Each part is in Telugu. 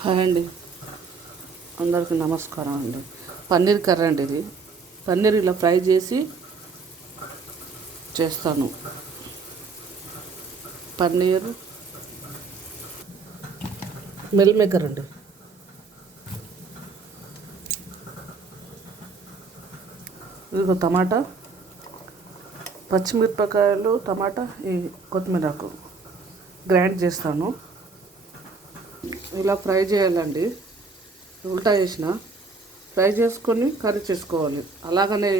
హాయ్ అండి, అందరికీ నమస్కారం అండి. పన్నీర్ కర్రీ అండి ఇది. పన్నీర్ ఇలా ఫ్రై చేసి చేస్తాను. పన్నీర్ మిల్ మేకర్ అండి. ఇదిగో టమాటా, పచ్చిమిరపకాయలు, టమాటా, ఈ కొత్తిమీరకు గ్రైండ్ చేస్తాను. ఇలా ఫ్రై చేయాలండి. ఉల్టా వేసిన ఫ్రై చేసుకొని కర్రీ చేసుకోవాలి. అలాగనే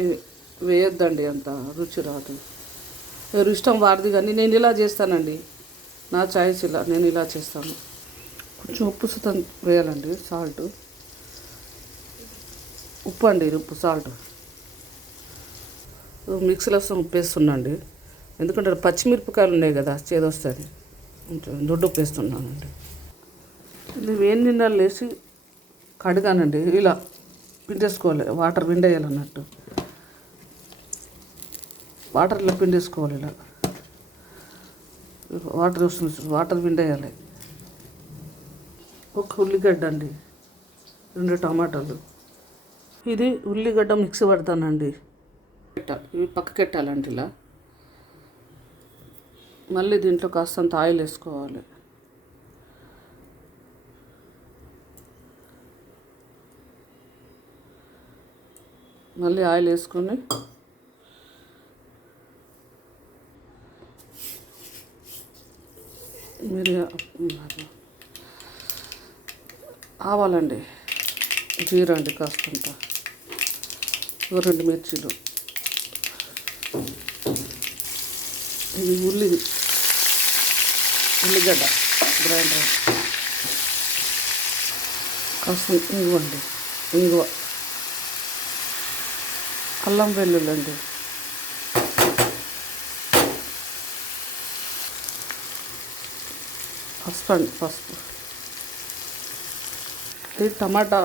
వేయొద్దండి, అంత రుచి రాదు. ఎవరు ఇష్టం వాడిది, కానీ నేను ఇలా చేస్తానండి. నా చాయిస్ ఇలా, నేను ఇలా చేస్తాను. కొంచెం ఉప్పు సుతం వేయాలండి, సాల్ట్, ఉప్పు అండి, ఉప్పు సాల్ట్. మిక్సీలో ఉప్పు వేస్తున్నాండి, ఎందుకంటే పచ్చిమిరపకాయలు ఉన్నాయి కదా, చేదొస్తుంది. కొంచెం దొడ్డు ఉప్పు వేస్తున్నానండి. ఇది వేడి నీళ్ళు వేసి కడిగానండి. ఇలా పిండేసుకోవాలి, వాటర్ పిండేయాలి అన్నట్టు. వాటర్ ఇలా పిండేసుకోవాలి. ఇలా వాటర్ వస్తుంది, వాటర్ పిండేయాలి. ఒక ఉల్లిగడ్డ అండి, 2 టమాటాలు. ఇది ఉల్లిగడ్డ మిక్సీ పడతానండి. ఇవి పక్కకి పెట్టాలండి. ఇలా మళ్ళీ దీంట్లో కాస్తంత ఆయిల్ వేసుకోవాలి. మళ్ళీ ఆయిల్ వేసుకొని మీరు ఆవాలండి, జీరా అండి కాస్తంత, 2 మిర్చీలు, ఇది ఉల్లిగడ్డ గ్రైండర్, కాస్త ఇంగువ అండి, ఇంగువ, అల్లం వెల్లుల్లి అండి, పసుపు. ఇది టమాటా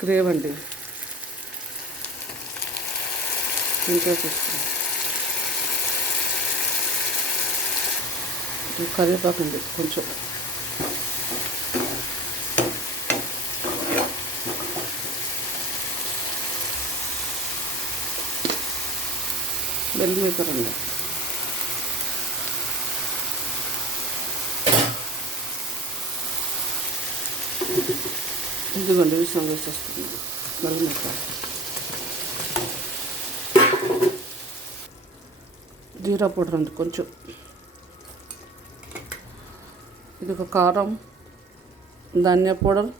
గ్రేవీ అండి, ఇంట్లో తీసుకుని కరివేపాకు అండి కొంచెం. మిల్ మేకర్ అండి, ఇదిగోండి విషయం వేసేస్తుంది. మిల్ మేకర్, జీరా పౌడర్ అండి కొంచెం, ఇది ఒక కారం, ధనియా పౌడర్,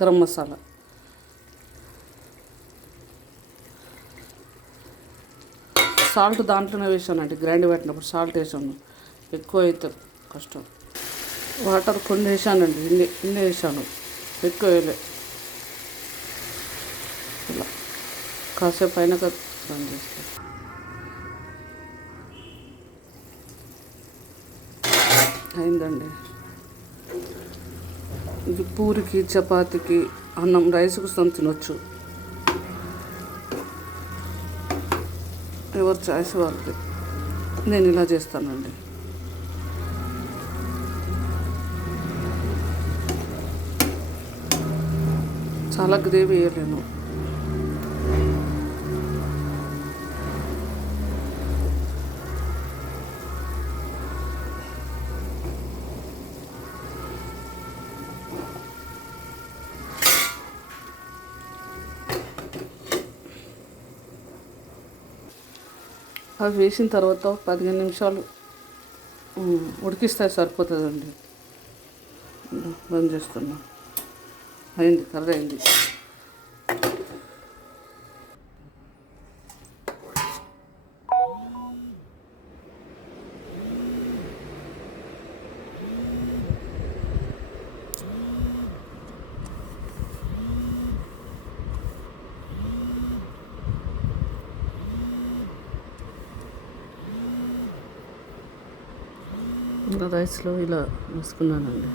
గరం మసాలా. సాల్ట్ దాంట్లోనే వేసానండి, గ్రైండ్ పెట్టినప్పుడు సాల్ట్ వేసాను. ఎక్కువ అయితే కష్టం. వాటర్ కొన్ని వేసానండి, ఇన్ని వేసాను, ఎక్కువ వేయలే. ఇలా కాసేపు అయినా బంద్ చేస్తాను. అయిందండి. ఇది పూరికి, చపాతీకి, అన్నం, రైస్కు తినొచ్చు. ఎవరి చాయిస్ వాళ్ళది. నేను ఇలా చేస్తానండి. చాలా గ్రేవీ వేయలేను. అవి వేసిన తర్వాత 15 నిమిషాలు ఉడికిస్తే సరిపోతుందండి. బంద్ చేస్తున్నా. అయింది, కర్రీ అయింది. ఇంకా రైస్లో ఇలా వేసుకున్నానండి.